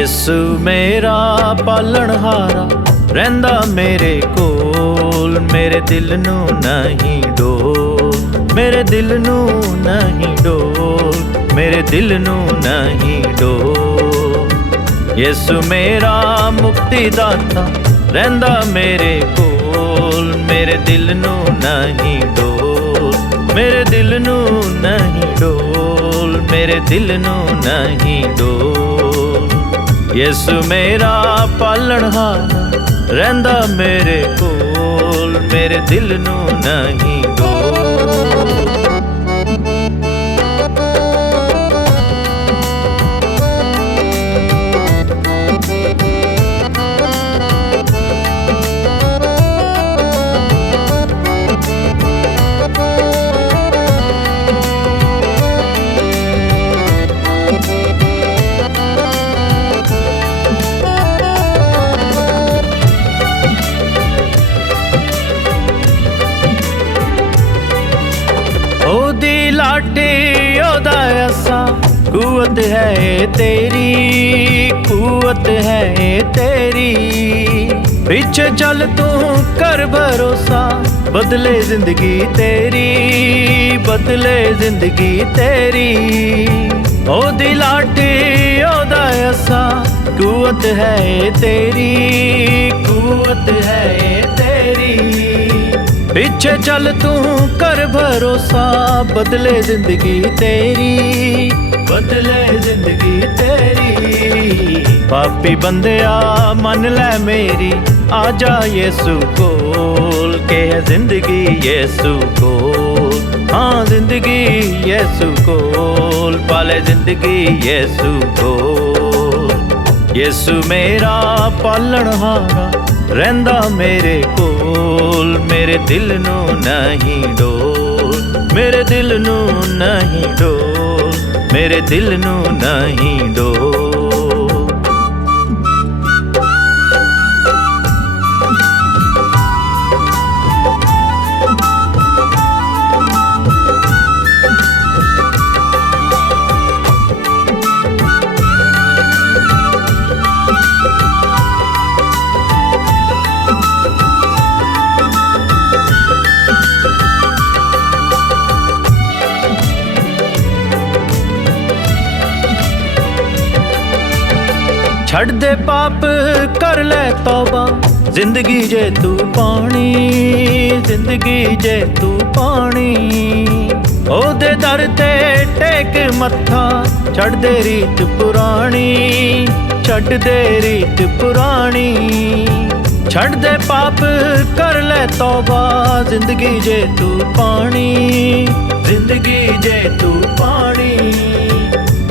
ਯਿਸੂ ਮੇਰਾ ਪਾਲਣਹਾਰਾ ਰਹਿੰਦਾ ਮੇਰੇ ਕੋਲ, ਮੇਰੇ ਦਿਲ ਨੂੰ ਨਹੀਂ ਡੋਲ, ਮੇਰੇ ਦਿਲ ਨੂੰ ਨਹੀਂ ਡੋਲ, ਮੇਰੇ ਦਿਲ ਨੂੰ ਨਹੀਂ ਡੋਲ। ਯਿਸੂ ਮੇਰਾ ਮੁਕਤੀ ਦਾਤਾ ਰਹਿੰਦਾ ਮੇਰੇ ਕੋਲ, ਮੇਰੇ ਦਿਲ ਨੂੰ ਨਹੀਂ ਡੋਲ, ਮੇਰੇ ਦਿਲ ਨੂੰ ਨਹੀਂ ਡੋਲ, ਮੇਰੇ ਦਿਲ ਨੂੰ ਨਹੀਂ ਡੋਲ। ਯਿਸੂ ਮੇਰਾ ਪਾਲਣਹਾਰਾ ਰਹਿੰਦਾ ਮੇਰੇ ਕੋਲ, ਮੇਰੇ ਦਿਲ ਨੂੰ ਨਹੀਂ ਡੋਲ। ਉਹਦੀ ਲਾਟੀ ਉਹਦਾ ਅਸਾਂ, ਕੂਵਤ ਹੈ ਤੇਰੀ, ਕੂਵਤ ਹੈ ਤੇਰੀ। ਪਿੱਛੇ ਚੱਲ ਤੂੰ ਕਰ ਭਰੋਸਾ, ਬਦਲੇ ਜ਼ਿੰਦਗੀ ਤੇਰੀ, ਬਦਲੇ ਜ਼ਿੰਦਗੀ ਤੇਰੀ। ਉਹਦੀ ਲਾਟੀ ਉਹਦਾ ਅਸਾਂ, ਕੂਵਤ ਹੈ ਤੇਰੀ, ਕੂਵਤ ਹੈ ਤੇਰੀ। ਪਿੱਛੇ ਚੱਲ ਤੂੰ ਕਰ ਭਰੋਸਾ, ਬਦਲੇ ਜ਼ਿੰਦਗੀ ਤੇਰੀ, ਬਦਲੇ ਜ਼ਿੰਦਗੀ ਤੇਰੀ। ਪਾਪੀ ਬੰਦਿਆ ਮੰਨ ਲੈ ਮੇਰੀ, ਆ ਜਾ ਯਿਸੂ ਕੋਲ, ਕਿ ਹੈ ਜ਼ਿੰਦਗੀ ਯਿਸੂ ਕੋਲ। ਹਾਂ ਜ਼ਿੰਦਗੀ ਯਿਸੂ ਕੋਲ, ਪਾਲੇ ਜ਼ਿੰਦਗੀ ਯਿਸੂ ਕੋਲ। ਯਿਸੂ ਮੇਰਾ ਪਾਲਣਹਾਰਾ ਰਹਿੰਦਾ ਮੇਰੇ ਕੋਲ, ਮੇਰੇ ਦਿਲ ਨੂੰ ਨਹੀਂ ਡੋਲ, ਮੇਰੇ ਦਿਲ ਨੂੰ ਨਹੀਂ ਡੋਲ, ਮੇਰੇ ਦਿਲ ਨੂੰ ਨਹੀਂ ਡੋਲ। ਛੱਡ ਦੇ ਪਾਪ ਕਰ ਲੈ ਤੌਬਾ, ਜ਼ਿੰਦਗੀ ਜੇ ਤੂੰ ਪਾਣੀ, ਜ਼ਿੰਦਗੀ ਜੇ ਤੂੰ ਪਾਣੀ। ਉਹਦੇ ਦਰ ਤੇ ਟੇਕ ਮੱਥਾ, ਛੱਡ ਦੇ ਰੀਤ ਪੁਰਾਣੀ, ਛੱਡ ਦੇ ਰੀਤ ਪੁਰਾਣੀ। ਛੱਡ ਦੇ ਪਾਪ ਕਰ ਲੈ ਤੌਬਾ, ਜ਼ਿੰਦਗੀ ਜੇ ਤੂੰ ਪਾਣੀ, ਜ਼ਿੰਦਗੀ ਜੇ ਤੂੰ ਪਾਣੀ।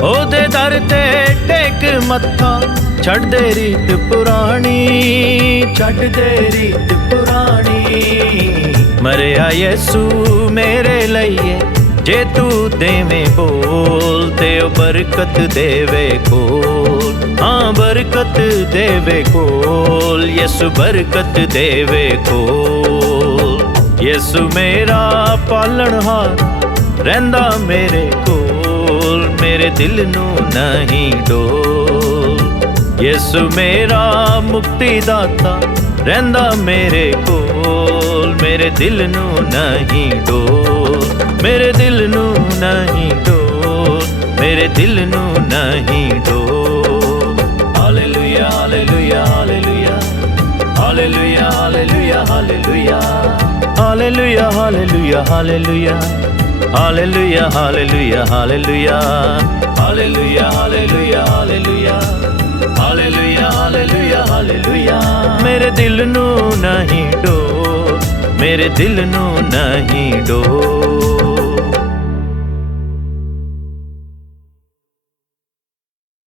ਉਹਦੇ ਦਰ ਤੇ ਟੇਕ ਮੱਥਾ, ਛੱਡ ਦੇ ਰੀਤ ਪੁਰਾਣੀ, ਛੱਡ ਦੇ ਰੀਤ ਪੁਰਾਣੀ। ਮਰਿਆ ਯਿਸੂ ਮੇਰੇ ਲਈਏ, ਜੇ ਤੂੰ ਦੇਵੇਂ ਬੋਲ, ਤੇ ਉਹ ਬਰਕਤ ਦੇਵੇ ਕੋਲ। ਹਾਂ ਬਰਕਤ ਦੇਵੇ ਕੋਲ, ਯਿਸੂ ਬਰਕਤ ਦੇਵੇ ਕੋਲ। ਯਿਸੂ ਮੇਰਾ ਪਾਲਣਹਾਰਾ ਰਹਿੰਦਾ ਮੇਰੇ ਕੋਲ, ਮੇਰੇ ਦਿਲ ਨੂੰ ਨਹੀਂ ਡੋਲ। ਯਿਸੂ ਮੇਰਾ ਮੁਕਤੀ ਦਾਤਾ ਰਹਿੰਦਾ ਮੇਰੇ ਕੋਲ, ਮੇਰੇ ਦਿਲ ਨੂੰ ਨਹੀਂ ਡੋਲ, ਮੇਰੇ ਦਿਲ ਨੂੰ ਨਹੀਂ ਡੋਲ, ਮੇਰੇ ਦਿਲ ਨੂੰ ਨਹੀਂ ਡੋਲ। Hallelujah hallelujah hallelujah hallelujah hallelujah hallelujah hallelujah hallelujah hallelujah hallelujah hallelujah hallelujah hallelujah hallelujah hallelujah hallelujah hallelujah hallelujah. ਮੇਰੇ ਦਿਲ ਨੂੰ ਨਹੀਂ ਡੋਲ, ਮੇਰੇ ਦਿਲ ਨੂੰ ਨਹੀਂ ਡੋਲ।